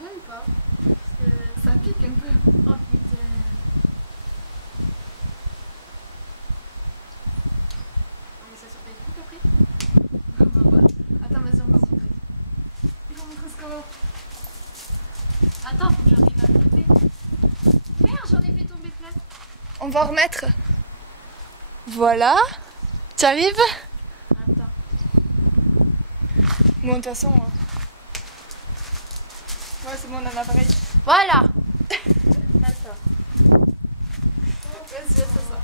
bon ou pas? Parce que ça pique un peu. Oh putain. Comment ça se fait? Attends, vas-y, on va. Attends, j'en ai pas tombé. Merde, j'en ai fait tomber plein. On va remettre. Voilà. Tu arrives? Attends. Bon, de toute façon. Ouais, c'est bon, on en a pareil. Voilà. Attends. Vas-y, attends ça.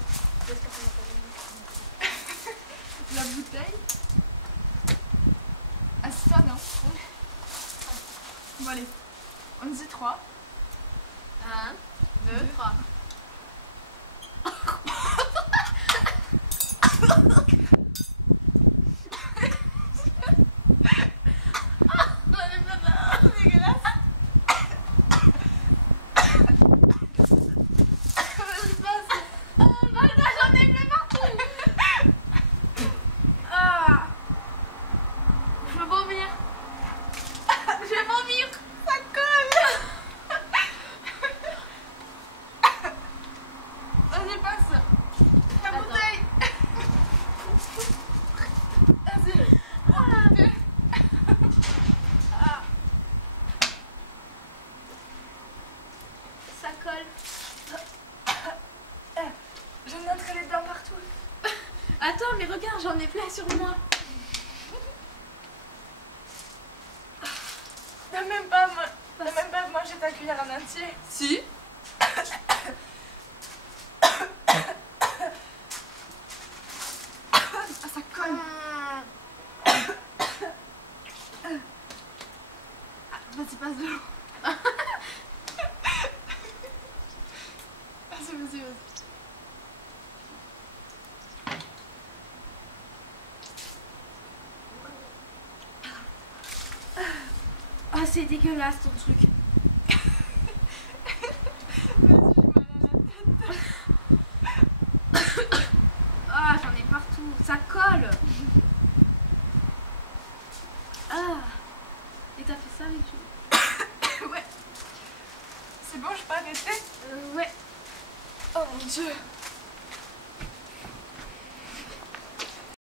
La bouteille. Assieds-toi, non. Bon, allez. On dit 3. 1, 2, 3. Ça colle. Je viens de mettre les dents partout. Attends, mais regarde, j'en ai plein sur moi. T'as même pas mangé ta cuillère en entier. Si. Ah, ça colle. Vas-y, passe de l'eau. Vas-y. Ah, c'est dégueulasse ton truc. Ah, j'en ai partout. Ça colle. Ah. Et t'as fait ça, Michou? Ouais. C'est bon, je peux arrêter? Ouais. Oh mon dieu.